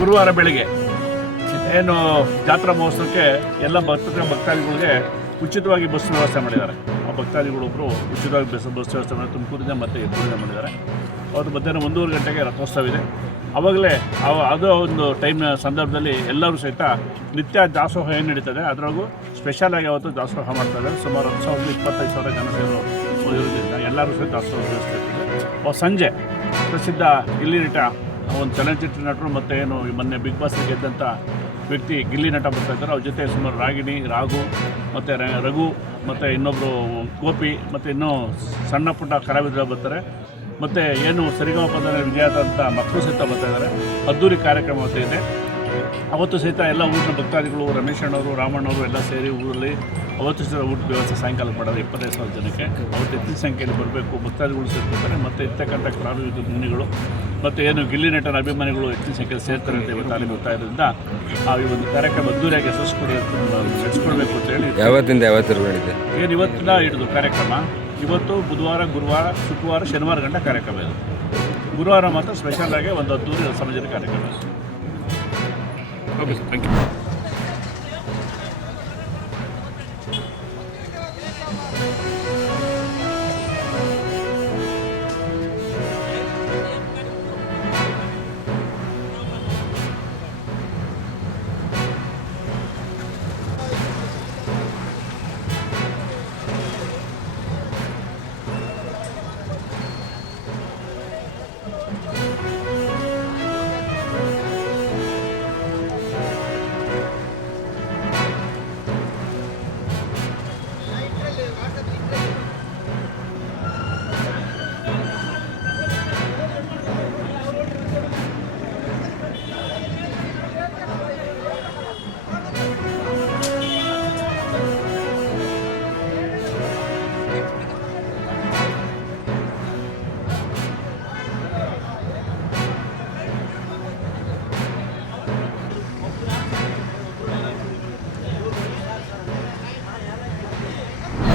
ಗುರುವಾರ ಬೆಳಗ್ಗೆ ಏನು ಜಾತ್ರಾ ಮಹೋತ್ಸವಕ್ಕೆ ಎಲ್ಲ ಭಕ್ತಾದಿಗಳಿಗೆ ಉಚಿತವಾಗಿ ಬಸ್ ವ್ಯವಸ್ಥೆ ಮಾಡಿದ್ದಾರೆ. ಆ ಭಕ್ತಾದಿಗಳೊಬ್ಬರು ಉಚಿತವಾಗಿ ಬಸ್ ವ್ಯವಸ್ಥೆ ಮಾಡಿ ತುಮಕೂರಿಂದ ಮತ್ತು ಎತ್ತೂರಿಂದ ಮಾಡಿದ್ದಾರೆ. ಅವತ್ತು ಮಧ್ಯಾಹ್ನ 1:30 ಗಂಟೆಗೆ ರಥೋತ್ಸವ ಇದೆ. ಆವಾಗಲೇ ಅದು ಒಂದು ಟೈಮ್ನ ಸಂದರ್ಭದಲ್ಲಿ ಎಲ್ಲರೂ ಸಹಿತ ನಿತ್ಯ ದಾಸೋಹ ಏನು ನಡೀತದೆ ಅದರಾಗೂ ಸ್ಪೆಷಲಾಗಿ ಅವತ್ತು ದಾಸೋಹ ಮಾಡ್ತಾರೆ. ಸುಮಾರು 10,000-25,000 ಜನ ಸೇರೋದ್ರಿಂದ ಎಲ್ಲರೂ ಸಹಿತ ದಾಸೋಹ ವ್ಯವಸ್ಥೆ ಇರ್ತದೆ. ಸಂಜೆ ಪ್ರಸಿದ್ಧ ಗಿಲ್ಲಿ ನಟ ಒಂದು ಚಲನಚಿತ್ರ ನಟರು ಮತ್ತು ಏನು ಮೊನ್ನೆ ಬಿಗ್ ಬಾಸ್ ಗೆದ್ದಂಥ ವ್ಯಕ್ತಿ ಗಿಲ್ಲಿ ನಟ ಬರ್ತಾಯಿದ್ದಾರೆ. ಅವ್ರ ಜೊತೆ ಸುಮಾರು ರಾಗಿಣಿ, ರಾಘು ಮತ್ತು ರಘು ಮತ್ತು ಇನ್ನೊಬ್ಬರು ಗೋಪಿ ಮತ್ತು ಇನ್ನೂ ಸಣ್ಣ ಪುಟ್ಟ ಕಲಾವಿದರು ಬರ್ತಾರೆ. ಮತ್ತು ಏನು ಸರಿಗಮಪದಲ್ಲಿ ವಿಜಯಾದಂಥ ಮಕ್ಕಳು ಸಹಿತ ಬರ್ತಾಯಿದ್ದಾರೆ. ಅದ್ದೂರಿ ಕಾರ್ಯಕ್ರಮ ಇದೆ. ಅವತ್ತು ಸಹಿತ ಎಲ್ಲ ಊರಿನ ಭಕ್ತಾದಿಗಳು ರಮೇಶ್ ಅಣ್ಣವರು, ರಾಮಣ್ಣವರು ಎಲ್ಲ ಸೇರಿ ಊರಲ್ಲಿ ಅವತ್ತು ಸಹಿತ ಊಟದ ವ್ಯವಸ್ಥೆ ಸಾಯಂಕಾಲ ಮಾಡೋದು 25,000 ಜನಕ್ಕೆ. ಅವತ್ತು ಹೆಚ್ಚಿನ ಸಂಖ್ಯೆಯಲ್ಲಿ ಬರಬೇಕು ಭಕ್ತಾದಿಗಳು ಸೇರ್ಕೊಳ್ತಾರೆ. ಮತ್ತು ಇರ್ತಕ್ಕಂಥ ಕಲಾವಿದ ಮುನಿಗಳು ಮತ್ತು ಏನು ಗಿಲ್ಲಿ ನಟನ ಅಭಿಮಾನಿಗಳು ಹೆಚ್ಚಿನ ಸಂಖ್ಯೆಯಲ್ಲಿ ಸೇರ್ತಾರೆ ಅಂತ ಇವತ್ತು ಅಲ್ಲಿ ಗೊತ್ತಾಗೋದ್ರಿಂದ ಈ ಒಂದು ಕಾರ್ಯಕ್ರಮ ಅದ್ದೂರಿಯಾಗಿ ನಡೆಸ್ಕೊಡ್ಬೇಕು ಅಂತ ಹೇಳಿ ಯಾವತ್ತಿಂದ ಯಾವತ್ತರೆಗೂ ನಡೀತೆ ಏನು ಇವತ್ತಿನ ಹಿಡಿದು ಕಾರ್ಯಕ್ರಮ. ಇವತ್ತು ಬುಧವಾರ, ಗುರುವಾರ, ಶುಕ್ರವಾರ, ಶನಿವಾರ ಗಂಟ ಕಾರ್ಯಕ್ರಮ ಇದೆ. ಗುರುವಾರ ಮಾತ್ರ ಸ್ಪೆಷಲಾಗಿ ಒಂದು ಅದ್ದೂರಿ ಸಾರ್ವಜನಿಕ ಕಾರ್ಯಕ್ರಮ. Okay, thank you.